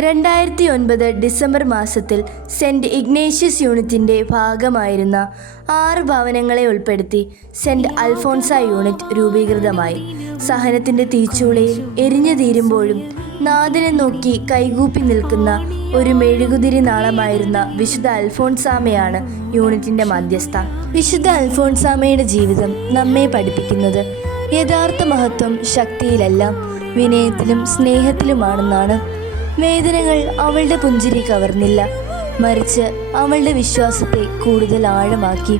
2009 December മാസത്തിൽ cent Ignatius യൂണിറ്റിൻ്റെ ഭാഗമായിരുന്ന 6 ഭവനങ്ങളെ ഉൾപ്പെടുത്തി സെൻറ്റ് അൽഫോൺസ യൂണിറ്റ് രൂപീകൃതമായി. സഹനത്തിൻ്റെ തീച്ചൂളയിൽ എരിഞ്ഞു തീരുമ്പോഴും നാഥനെ നോക്കി കൈകൂപ്പി നിൽക്കുന്ന ഒരു മെഴുകുതിരി നാളമായിരുന്ന വിശുദ്ധ അൽഫോൺസാമയാണ് യൂണിറ്റിൻ്റെ മധ്യസ്ഥ. വിശുദ്ധ അൽഫോൺസാമയുടെ ജീവിതം നമ്മെ പഠിപ്പിക്കുന്നത് യഥാർത്ഥ മഹത്വം ശക്തിയിലല്ല, വിനയത്തിലും സ്നേഹത്തിലുമാണെന്നാണ്. വേദനകൾ അവളുടെ പുഞ്ചിരി കവർന്നില്ല, മറിച്ച് അവളുടെ വിശ്വാസത്തെ കൂടുതൽ ആഴമാക്കി.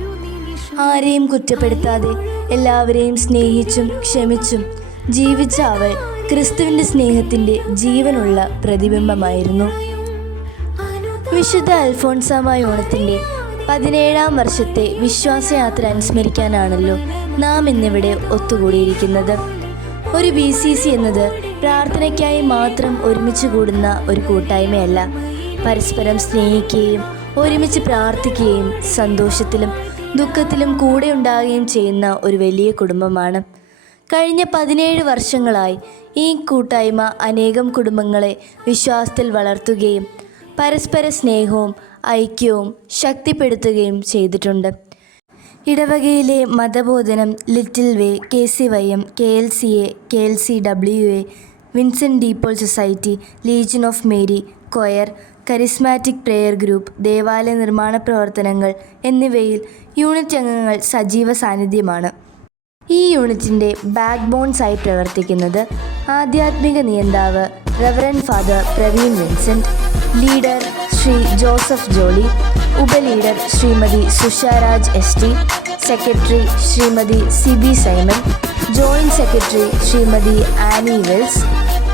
ആരെയും കുറ്റപ്പെടുത്താതെ എല്ലാവരെയും സ്നേഹിച്ചും ക്ഷമിച്ചും ജീവിച്ച അവൾ ക്രിസ്തുവിൻ്റെ സ്നേഹത്തിൻ്റെ ജീവനുള്ള പ്രതിബിംബമായിരുന്നു. വിശുദ്ധ അൽഫോൺസാമ യൂണിറ്റിൻ്റെ 17ാം വർഷത്തെ വിശ്വാസയാത്ര അനുസ്മരിക്കാനാണല്ലോ നാം ഇന്നിവിടെ ഒത്തുകൂടിയിരിക്കുന്നത്. ഒരു BCC എന്നത് പ്രാർത്ഥനയ്ക്കായി മാത്രം ഒരുമിച്ച് കൂടുന്ന ഒരു കൂട്ടായ്മയല്ല, പരസ്പരം സ്നേഹിക്കുകയും ഒരുമിച്ച് പ്രാർത്ഥിക്കുകയും സന്തോഷത്തിലും ദുഃഖത്തിലും കൂടെ ഉണ്ടാകുകയും ചെയ്യുന്ന ഒരു വലിയ കുടുംബമാണ്. കഴിഞ്ഞ 17 വർഷങ്ങളായി ഈ കൂട്ടായ്മ അനേകം കുടുംബങ്ങളെ വിശ്വാസത്തിൽ വളർത്തുകയും പരസ്പര സ്നേഹവും ഐക്യവും ശക്തിപ്പെടുത്തുകയും ചെയ്തിട്ടുണ്ട്. ഇടവകയിലെ മതബോധനം, little way, KCYM, KLCA, KLCWA, Vincent de Paul society, legion of Mary, choir, charismatic prayer group, ദേവാലയ നിർമ്മാണ പ്രവർത്തനങ്ങൾ എന്നിവയിൽ യൂണിറ്റ് അംഗങ്ങൾ സജീവ സാന്നിധ്യമാണ്. ഈ യൂണിറ്റിൻ്റെ ബാക്ക് ബോൺസായി പ്രവർത്തിക്കുന്നത് ആധ്യാത്മിക നിയന്താവ് reverend father Praveen Vincent, leader Shri Joseph Jolly, ഉപലീഡർ Shrimati Susharaj ST, secretary Shrimati CB Simon, joint secretary Shrimati Annie Wells,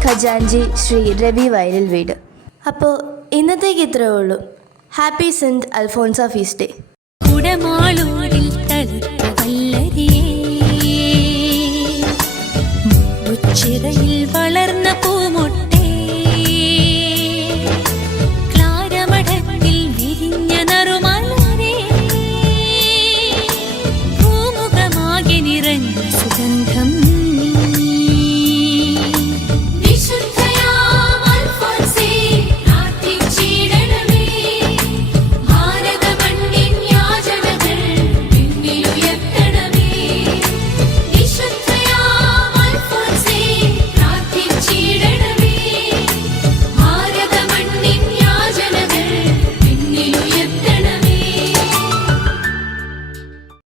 ഖജാൻജി ശ്രീ രവി വയലിൽ വീട്. അപ്പോൾ ഇന്നത്തേക്ക് ഇത്രയേ ഉള്ളൂ. Happy saint Alphonsa feast day. ചിറയിൽ വളർന്ന പൂമൊട്ടേ, ക്ലാരമഠത്തിൽ വിരിഞ്ഞ നറുമലരേ, ഭൂമുഖമാകെ നിറഞ്ഞ സുഗന്ധം